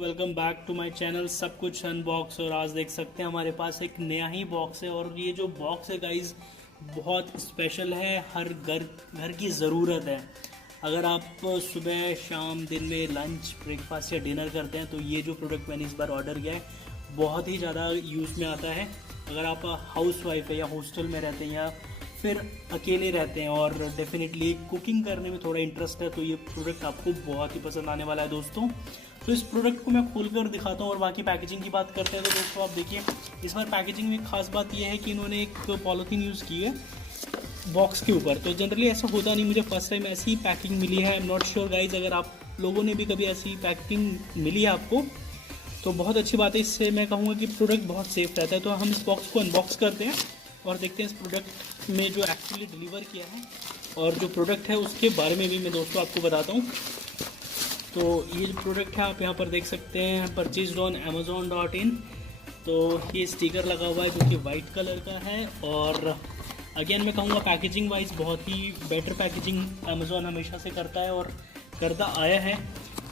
Welcome back to my channel सब कुछ unbox. और आज देख सकते हैं हमारे पास एक नया ही बॉक्स है। और ये जो बॉक्स है गाइज बहुत स्पेशल है, हर घर की ज़रूरत है। अगर आप सुबह शाम दिन में लंच ब्रेकफास्ट या डिनर करते हैं तो ये जो प्रोडक्ट मैंने इस बार ऑर्डर किया है बहुत ही ज़्यादा यूज़ में आता है। अगर आप हाउस वाइफ है या हॉस्टल में रहते हैं या फिर अकेले रहते हैं और डेफिनेटली कुकिंग करने में थोड़ा इंटरेस्ट है तो ये प्रोडक्ट आपको बहुत ही पसंद आने वाला है दोस्तों। तो इस प्रोडक्ट को मैं खोलकर दिखाता हूँ और बाकी पैकेजिंग की बात करते हैं। तो दोस्तों आप देखिए, इस बार पैकेजिंग में खास बात यह है कि इन्होंने एक पॉलीथीन यूज़ की है बॉक्स के ऊपर। तो जनरली ऐसा होता नहीं, मुझे फर्स्ट टाइम ऐसी पैकिंग मिली है। I am not sure guys, अगर आप लोगों ने भी कभी ऐसी पैकिंग मिली है आपको तो बहुत अच्छी बात है। इससे मैं कहूँगा कि प्रोडक्ट बहुत सेफ रहता है। तो हम इस बॉक्स को अनबॉक्स करते हैं और देखते हैं इस प्रोडक्ट में जो एक्चुअली डिलीवर किया है और जो प्रोडक्ट है उसके बारे में भी मैं दोस्तों आपको बताता हूँ। तो ये जो प्रोडक्ट है आप यहाँ पर देख सकते हैं, परचेज्ड ऑन amazon.in। तो ये स्टिकर लगा हुआ है जो कि वाइट कलर का है। और अगेन मैं कहूँगा पैकेजिंग वाइज बहुत ही बेटर पैकेजिंग अमेज़ॉन हमेशा से करता है और करता आया है।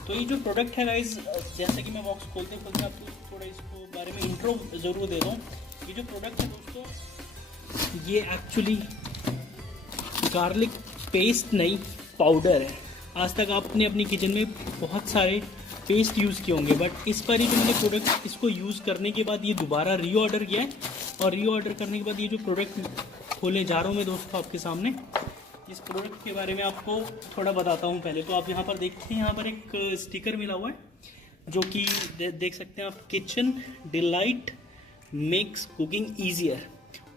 तो ये जो प्रोडक्ट है गाइज, जैसे कि मैं बॉक्स खोलते खोलते आपको थोड़ा इसको बारे में इंट्रो ज़रूर दे दूँ। ये जो प्रोडक्ट है दोस्तों, ये एक्चुअली गार्लिक पेस्ट नहीं पाउडर है। आज तक आपने अपनी किचन में बहुत सारे पेस्ट यूज़ किए होंगे, बट इस बार ही जो मैंने प्रोडक्ट इसको यूज़ करने के बाद ये दोबारा रीऑर्डर किया है। और रीऑर्डर करने के बाद ये जो प्रोडक्ट खोलने जा रहा हूँ मैं दोस्तों आपके सामने, इस प्रोडक्ट के बारे में आपको थोड़ा बताता हूँ। पहले तो आप यहाँ पर देखते हैं, यहाँ पर एक स्टिकर मिला हुआ है जो कि देख सकते हैं आप, kitchen delight makes cooking easier.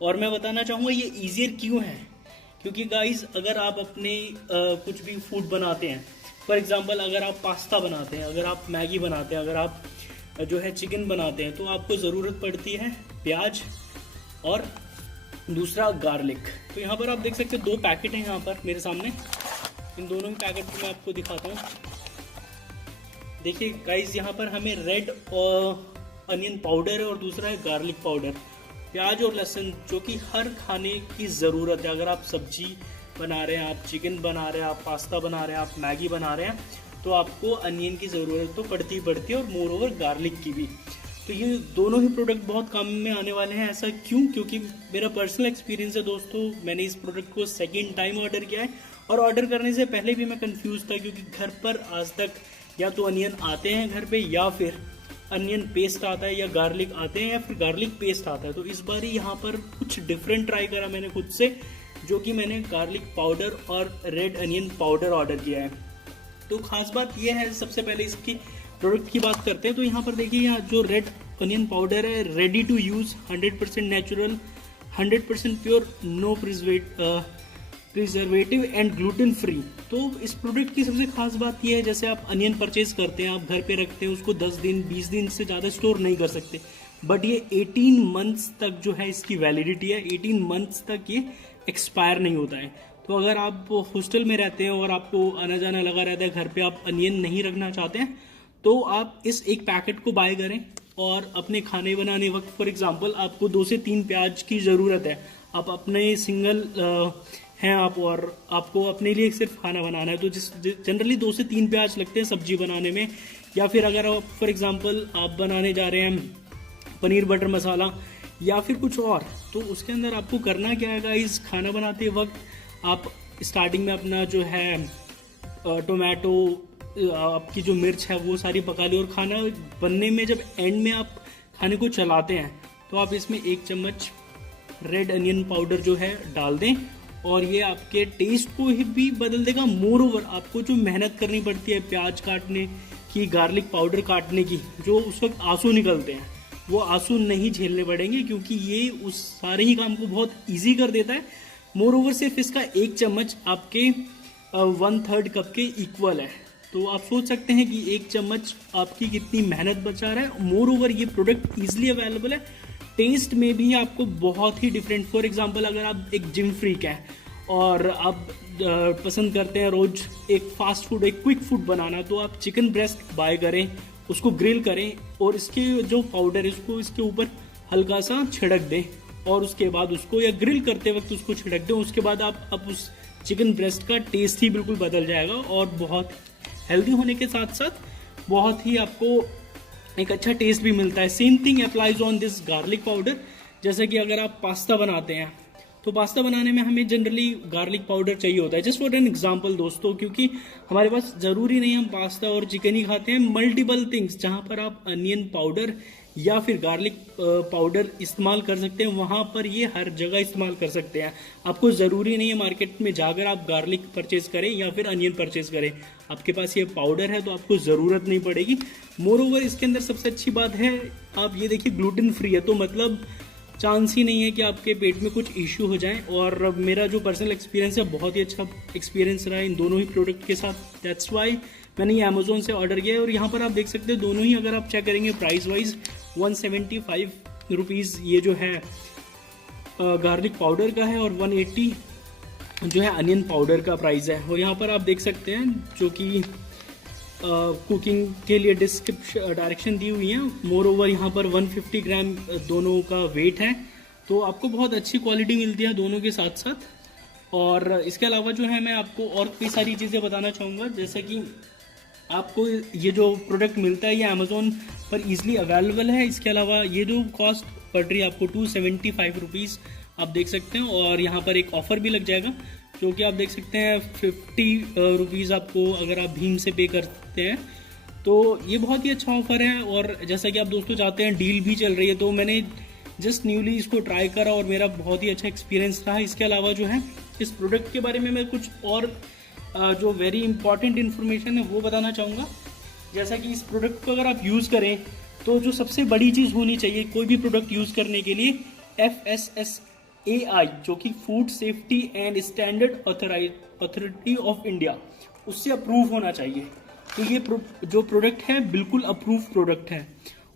और मैं बताना चाहूँगा ये ईजियर क्यों है, क्योंकि गाइस अगर आप अपने कुछ भी फूड बनाते हैं, फॉर एग्जांपल अगर आप पास्ता बनाते हैं, अगर आप मैगी बनाते हैं, अगर आप जो है चिकन बनाते हैं, तो आपको ज़रूरत पड़ती है प्याज और दूसरा गार्लिक। तो यहाँ पर आप देख सकते हैं 2 पैकेट हैं यहाँ पर मेरे सामने। इन दोनों ही पैकेट को मैं आपको दिखाता हूँ। देखिए गाइस, यहाँ पर हमें रेड अनियन पाउडर है और दूसरा है गार्लिक पाउडर। प्याज और लहसुन जो कि हर खाने की ज़रूरत है। अगर आप सब्जी बना रहे हैं, आप चिकन बना रहे हैं, आप पास्ता बना रहे हैं, आप मैगी बना रहे हैं, तो आपको अनियन की ज़रूरत तो पड़ती है और मोर ओवर गार्लिक की भी। तो ये दोनों ही प्रोडक्ट बहुत काम में आने वाले हैं। ऐसा क्यों? क्योंकि मेरा पर्सनल एक्सपीरियंस है दोस्तों, मैंने इस प्रोडक्ट को सेकेंड टाइम ऑर्डर किया है। और ऑर्डर करने से पहले भी मैं कंफ्यूज था, क्योंकि घर पर आज तक या तो अनियन आते हैं घर पे या फिर अनियन पेस्ट आता है, या गार्लिक आते हैं या फिर गार्लिक पेस्ट आता है। तो इस बार ही यहाँ पर कुछ डिफरेंट ट्राई करा मैंने खुद से, जो कि मैंने गार्लिक पाउडर और रेड अनियन पाउडर ऑर्डर किया है। तो खास बात यह है, सबसे पहले इसकी प्रोडक्ट की बात करते हैं। तो यहाँ पर देखिए, यहाँ जो रेड अनियन पाउडर है, ready to use, 100% natural, 100% pure, no preservative and gluten free. तो इस प्रोडक्ट की सबसे खास बात यह है, जैसे आप अनियन परचेज करते हैं, आप घर पे रखते हैं, उसको 10 दिन 20 दिन से ज़्यादा स्टोर नहीं कर सकते, बट ये 18 मंथ्स तक जो है इसकी वैलिडिटी है। 18 मंथ्स तक ये एक्सपायर नहीं होता है। तो अगर आप हॉस्टल में रहते हैं और आपको आना जाना लगा रहता है घर पे, आप अनियन नहीं रखना चाहते हैं, तो आप इस एक पैकेट को बाय करें और अपने खाने बनाने वक्त, फॉर एग्जांपल आपको 2 से 3 प्याज की ज़रूरत है, आप अपने सिंगल हैं आप और आपको अपने लिए सिर्फ खाना बनाना है, तो जनरली 2 से 3 प्याज लगते हैं सब्जी बनाने में। या फिर अगर आप फॉर एग्जांपल आप बनाने जा रहे हैं पनीर बटर मसाला या फिर कुछ और, तो उसके अंदर आपको करना क्या है गाइस, खाना बनाते वक्त आप स्टार्टिंग में अपना जो है टोमेटो, आपकी जो मिर्च है वो सारी पका ली, और खाना बनने में जब एंड में आप खाने को चलाते हैं तो आप इसमें 1 चम्मच रेड अनियन पाउडर जो है डाल दें, और ये आपके टेस्ट को ही भी बदल देगा। मोर ओवर आपको जो मेहनत करनी पड़ती है प्याज काटने की, गार्लिक पाउडर काटने की, जो उस वक्त आंसू निकलते हैं, वो आंसू नहीं झेलने पड़ेंगे, क्योंकि ये उस सारे ही काम को बहुत ईजी कर देता है। मोर ओवर सिर्फ इसका 1 चम्मच आपके 1/3 कप के इक्वल है। तो आप सोच सकते हैं कि 1 चम्मच आपकी कितनी मेहनत बचा रहा है। मोर ओवर ये प्रोडक्ट ईजिली अवेलेबल है। टेस्ट में भी आपको बहुत ही डिफरेंट, फॉर एग्जांपल अगर आप एक जिम फ्रीक हैं और आप पसंद करते हैं रोज एक फास्ट फूड, एक क्विक फूड बनाना, तो आप चिकन ब्रेस्ट बाय करें, उसको ग्रिल करें और इसके जो पाउडर है इसको इसके ऊपर हल्का सा छिड़क दें, और उसके बाद उसको, या ग्रिल करते वक्त उसको छिड़क दें। उसके बाद आप उस चिकन ब्रेस्ट का टेस्ट ही बिल्कुल बदल जाएगा और बहुत हेल्दी होने के साथ साथ बहुत ही आपको एक अच्छा टेस्ट भी मिलता है। Same thing applies on this garlic powder. जैसे कि अगर आप पास्ता बनाते हैं तो पास्ता बनाने में हमें जनरली गार्लिक पाउडर चाहिए होता है, जस्ट फॉर एन एग्जांपल दोस्तों, क्योंकि हमारे पास ज़रूरी नहीं हम पास्ता और चिकन ही खाते हैं, मल्टीपल थिंग्स जहां पर आप अनियन पाउडर या फिर गार्लिक पाउडर इस्तेमाल कर सकते हैं, वहां पर ये हर जगह इस्तेमाल कर सकते हैं। आपको ज़रूरी नहीं है मार्केट में जाकर आप गार्लिक परचेज करें या फिर अनियन परचेज करें, आपके पास ये पाउडर है तो आपको ज़रूरत नहीं पड़ेगी। मोर ओवर इसके अंदर सबसे अच्छी बात है, आप ये देखिए ग्लूटेन फ्री है, तो मतलब चांस ही नहीं है कि आपके पेट में कुछ इश्यू हो जाए। और मेरा जो पर्सनल एक्सपीरियंस है बहुत ही अच्छा एक्सपीरियंस रहा है इन दोनों ही प्रोडक्ट के साथ। दैट्स वाई मैंने ये अमेजोन से ऑर्डर किया है। और यहाँ पर आप देख सकते हैं दोनों ही अगर आप चेक करेंगे प्राइस वाइज 175 रुपीज़ ये जो है गार्लिक पाउडर का है, और 180 जो है अनियन पाउडर का प्राइस है। और यहाँ पर आप देख सकते हैं जो कि कुकिंग के लिए डिस्क्रिप्शन डायरेक्शन दी हुई है। मोर ओवर यहाँ पर 150 ग्राम दोनों का वेट है, तो आपको बहुत अच्छी क्वालिटी मिलती है दोनों के साथ साथ। और इसके अलावा जो है मैं आपको और कई सारी चीज़ें बताना चाहूँगा, जैसे कि आपको ये जो प्रोडक्ट मिलता है ये अमेज़ोन पर ईजिली अवेलेबल है। इसके अलावा ये जो कॉस्ट पड़ रही है आपको 275 रुपीज़ आप देख सकते हैं। और यहाँ पर एक ऑफ़र भी लग जाएगा जो कि आप देख सकते हैं 50 रुपीज़ आपको अगर आप भीम से पे करते हैं, तो ये बहुत ही अच्छा ऑफर है। और जैसा कि आप दोस्तों चाहते हैं डील भी चल रही है, तो मैंने जस्ट न्यूली इसको ट्राई करा और मेरा बहुत ही अच्छा एक्सपीरियंस रहा। इसके अलावा जो है इस प्रोडक्ट के बारे में मैं कुछ और जो वेरी इंपॉर्टेंट इन्फॉर्मेशन है वो बताना चाहूँगा। जैसा कि इस प्रोडक्ट को अगर आप यूज़ करें तो जो सबसे बड़ी चीज़ होनी चाहिए कोई भी प्रोडक्ट यूज़ करने के लिए, FSSAI जो कि food safety and standard authority of India, उससे अप्रूव होना चाहिए। तो ये जो प्रोडक्ट है बिल्कुल अप्रूव प्रोडक्ट है।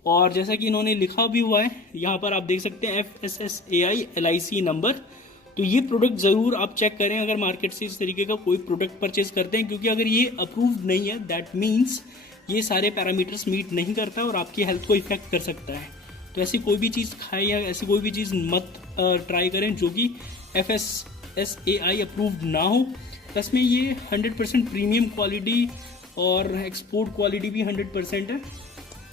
और जैसा कि इन्होंने लिखा भी हुआ है यहाँ पर आप देख सकते हैं FSSAI LIC नंबर। तो ये प्रोडक्ट ज़रूर आप चेक करें अगर मार्केट से इस तरीके का कोई प्रोडक्ट परचेज करते हैं, क्योंकि अगर ये अप्रूव्ड नहीं है दैट मीन्स ये सारे पैरामीटर्स मीट नहीं करता और आपकी हेल्थ को इफेक्ट कर सकता है। तो ऐसी कोई भी चीज़ खाएं या ऐसी कोई भी चीज़ मत ट्राई करें जो कि FSSAI अप्रूव्ड ना हो। प्लस में ये 100% प्रीमियम क्वालिटी और एक्सपोर्ट क्वालिटी भी 100% है।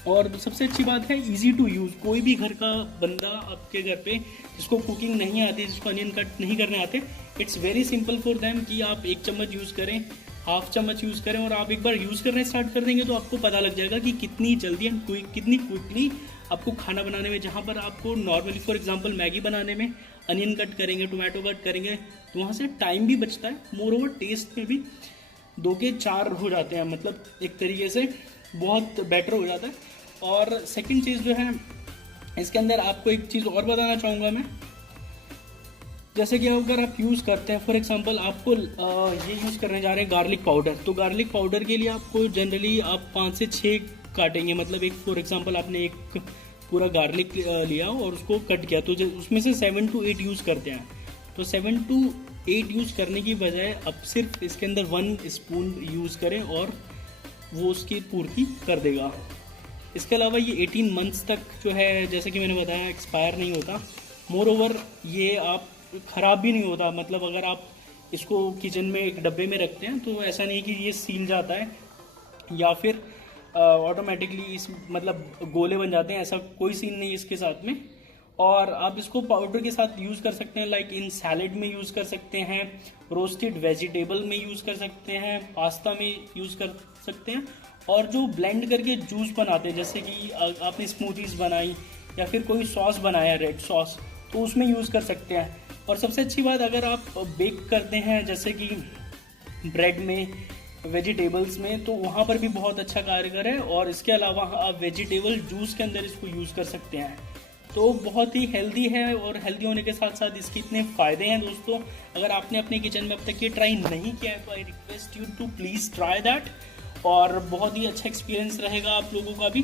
और सबसे अच्छी बात है इजी टू यूज़। कोई भी घर का बंदा आपके घर पे जिसको कुकिंग नहीं आती, जिसको अनियन कट नहीं करने आते, it's very simple for them कि आप 1 चम्मच यूज़ करें, हाफ चम्मच यूज़ करें, और आप एक बार यूज़ करना स्टार्ट कर देंगे तो आपको पता लग जाएगा कि कितनी जल्दी एंड कितनी क्विकली आपको खाना बनाने में, जहाँ पर आपको नॉर्मली फॉर एग्जांपल मैगी बनाने में अनियन कट करेंगे, टोमेटो कट करेंगे, तो वहाँ से टाइम भी बचता है। मोर ओवर टेस्ट में भी 2 के 4 हो जाते हैं, मतलब एक तरीके से बहुत बेटर हो जाता है। और सेकंड चीज़ जो है इसके अंदर आपको एक चीज़ और बताना चाहूँगा मैं, जैसे कि अगर आप यूज़ करते हैं फॉर एग्जांपल आपको ये यूज़ करने जा रहे हैं गार्लिक पाउडर, तो गार्लिक पाउडर के लिए आपको जनरली आप 5 से 6 काटेंगे, मतलब एक फॉर एग्जांपल आपने एक पूरा गार्लिक लिया और उसको कट किया, तो उसमें से 7 to 8 यूज़ करते हैं। तो 7 to 8 यूज़ करने की बजाय अब सिर्फ इसके अंदर 1 स्पून यूज़ करें और वो उसकी पूर्ति कर देगा। इसके अलावा ये 18 मंथ्स तक जो है जैसे कि मैंने बताया एक्सपायर नहीं होता। मोर ओवर ये आप ख़राब भी नहीं होता, मतलब अगर आप इसको किचन में एक डब्बे में रखते हैं तो ऐसा नहीं कि ये सील जाता है या फिर ऑटोमेटिकली इस मतलब गोले बन जाते हैं, ऐसा कोई सीन नहीं इसके साथ में। और आप इसको पाउडर के साथ यूज़ कर सकते हैं, लाइक इन सैलेड में यूज़ कर सकते हैं, रोस्टेड वेजिटेबल में यूज़ कर सकते हैं, पास्ता में यूज़ कर सकते हैं, और जो ब्लेंड करके जूस बनाते हैं जैसे कि आपने स्मूदीज़ बनाई या फिर कोई सॉस बनाया रेड सॉस, तो उसमें यूज़ कर सकते हैं। और सबसे अच्छी बात अगर आप बेक करते हैं जैसे कि ब्रेड में, वेजिटेबल्स में, तो वहाँ पर भी बहुत अच्छा कारगर है। और इसके अलावा आप वेजिटेबल जूस के अंदर इसको यूज़ कर सकते हैं, तो बहुत ही हेल्दी है। और हेल्दी होने के साथ साथ इसके इतने फ़ायदे हैं दोस्तों, अगर आपने अपने किचन में अब तक ये ट्राई नहीं किया है तो I request you to please try that, और बहुत ही अच्छा एक्सपीरियंस रहेगा आप लोगों का भी।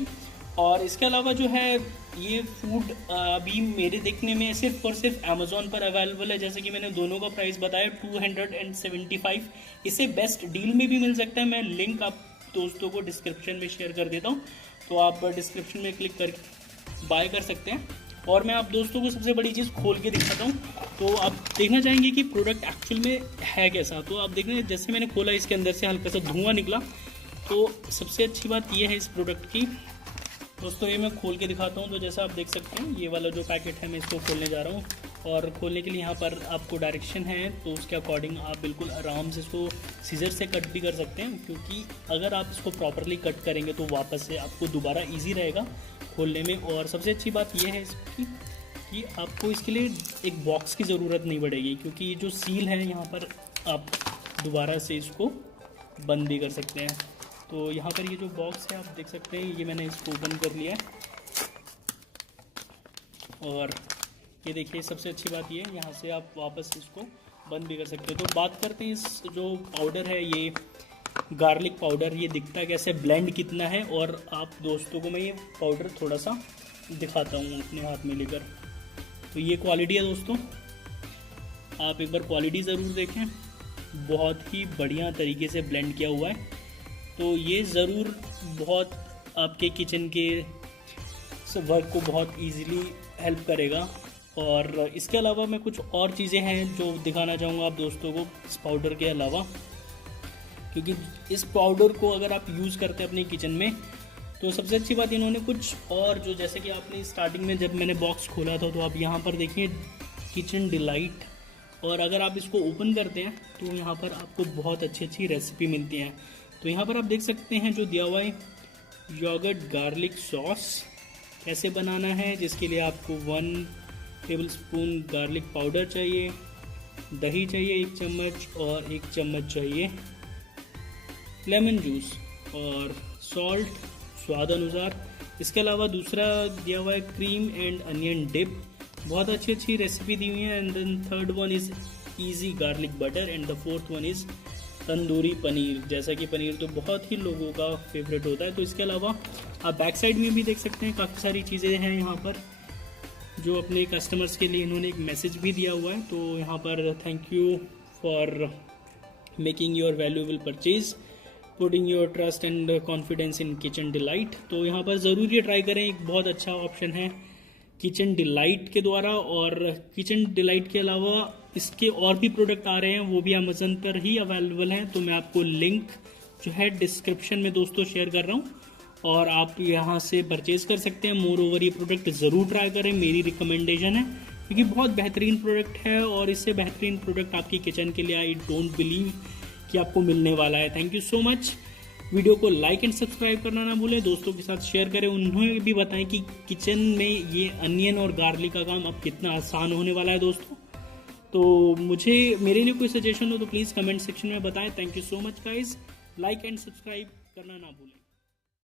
और इसके अलावा जो है ये फूड अभी मेरे देखने में सिर्फ और सिर्फ अमेज़ॉन पर अवेलेबल है। जैसे कि मैंने दोनों का प्राइस बताया 275, इसे बेस्ट डील में भी मिल सकता है। मैं लिंक आप दोस्तों को डिस्क्रिप्शन में शेयर कर देता हूँ, तो आप डिस्क्रिप्शन में क्लिक कर बाय कर सकते हैं। और मैं आप दोस्तों को सबसे बड़ी चीज़ खोल के दिखाता हूँ, तो आप देखना चाहेंगे कि प्रोडक्ट एक्चुअल में है कैसा। तो आप देखना, जैसे मैंने खोला इसके अंदर से हल्का सा धुआं निकला। तो सबसे अच्छी बात यह है इस प्रोडक्ट की दोस्तों ये मैं खोल के दिखाता हूँ। तो जैसा आप देख सकते हैं ये वाला जो पैकेट है मैं इसको खोलने जा रहा हूँ, और खोलने के लिए यहाँ पर आपको डायरेक्शन है, तो उसके अकॉर्डिंग आप बिल्कुल आराम से इसको सीजर से कट भी कर सकते हैं, क्योंकि अगर आप इसको प्रॉपरली कट करेंगे तो वापस से आपको दोबारा ईजी रहेगा खोलने में। और सबसे अच्छी बात यह है इसकी कि आपको इसके लिए एक बॉक्स की ज़रूरत नहीं पड़ेगी, क्योंकि ये जो सील है यहाँ पर आप दोबारा से इसको बंद भी कर सकते हैं। तो यहाँ पर ये जो बॉक्स है आप देख सकते हैं, ये मैंने इसको ओपन कर लिया है, और ये देखिए सबसे अच्छी बात ये है यहाँ से आप वापस इसको बंद भी कर सकते हैं। तो बात करते हैं इस जो पाउडर है, ये गार्लिक पाउडर, ये दिखता कैसे, ब्लेंड कितना है, और आप दोस्तों को मैं ये पाउडर थोड़ा सा दिखाता हूँ अपने हाथ में लेकर। तो ये क्वालिटी है दोस्तों, आप एक बार क्वालिटी ज़रूर देखें, बहुत ही बढ़िया तरीके से ब्लेंड किया हुआ है। तो ये ज़रूर बहुत आपके किचन के वर्क को बहुत इजीली हेल्प करेगा। और इसके अलावा मैं कुछ और चीज़ें हैं जो दिखाना चाहूँगा आप दोस्तों को इस पाउडर के अलावा, क्योंकि इस पाउडर को अगर आप यूज़ करते हैं अपनी किचन में, तो सबसे अच्छी बात इन्होंने कुछ और, जो जैसे कि आपने स्टार्टिंग में जब मैंने बॉक्स खोला था तो आप यहाँ पर देखिए किचन डिलाइट, और अगर आप इसको ओपन करते हैं तो यहाँ पर आपको बहुत अच्छी अच्छी रेसिपी मिलती हैं। तो यहाँ पर आप देख सकते हैं जो दिया हुआ है योगर्ट गार्लिक सॉस कैसे बनाना है, जिसके लिए आपको 1 टेबलस्पून गार्लिक पाउडर चाहिए, दही चाहिए 1 चम्मच, और 1 चम्मच चाहिए लेमन जूस, और सॉल्ट स्वाद अनुसार। इसके अलावा दूसरा दिया हुआ है क्रीम एंड अनियन डिप, बहुत अच्छी अच्छी रेसिपी दी हुई है। And then third one is easy garlic butter, and the fourth one is tandoori paneer, जैसा कि पनीर तो बहुत ही लोगों का फेवरेट होता है। तो इसके अलावा आप बैक साइड में भी देख सकते हैं काफ़ी सारी चीज़ें हैं यहाँ पर, जो अपने कस्टमर्स के लिए इन्होंने एक मैसेज भी दिया हुआ है। तो यहाँ पर thank you for making your valuable purchase, putting your trust and confidence in kitchen delight. तो यहाँ पर ज़रूर ये ट्राई करें, एक बहुत अच्छा ऑप्शन है किचन डिलाइट के द्वारा। और किचन डिलाइट के अलावा इसके और भी प्रोडक्ट आ रहे हैं, वो भी अमेज़न पर ही अवेलेबल हैं। तो मैं आपको लिंक जो है डिस्क्रिप्शन में दोस्तों शेयर कर रहा हूँ, और आप यहाँ से परचेज़ कर सकते हैं। मोर ओवर ये प्रोडक्ट ज़रूर ट्राई करें, मेरी रिकमेंडेशन है, क्योंकि बहुत बेहतरीन प्रोडक्ट है, और इससे बेहतरीन प्रोडक्ट आपकी किचन के लिए आई डोंट बिलीव कि आपको मिलने वाला है। Thank you so much. Video को लाइक एंड सब्सक्राइब करना ना भूलें, दोस्तों के साथ शेयर करें, उन्हें भी बताएं कि किचन में ये अनियन और गार्लिक का काम अब कितना आसान होने वाला है दोस्तों। तो मेरे लिए कोई सजेशन हो तो प्लीज़ कमेंट सेक्शन में बताएं। Thank you so much guys, like and subscribe करना ना भूलें।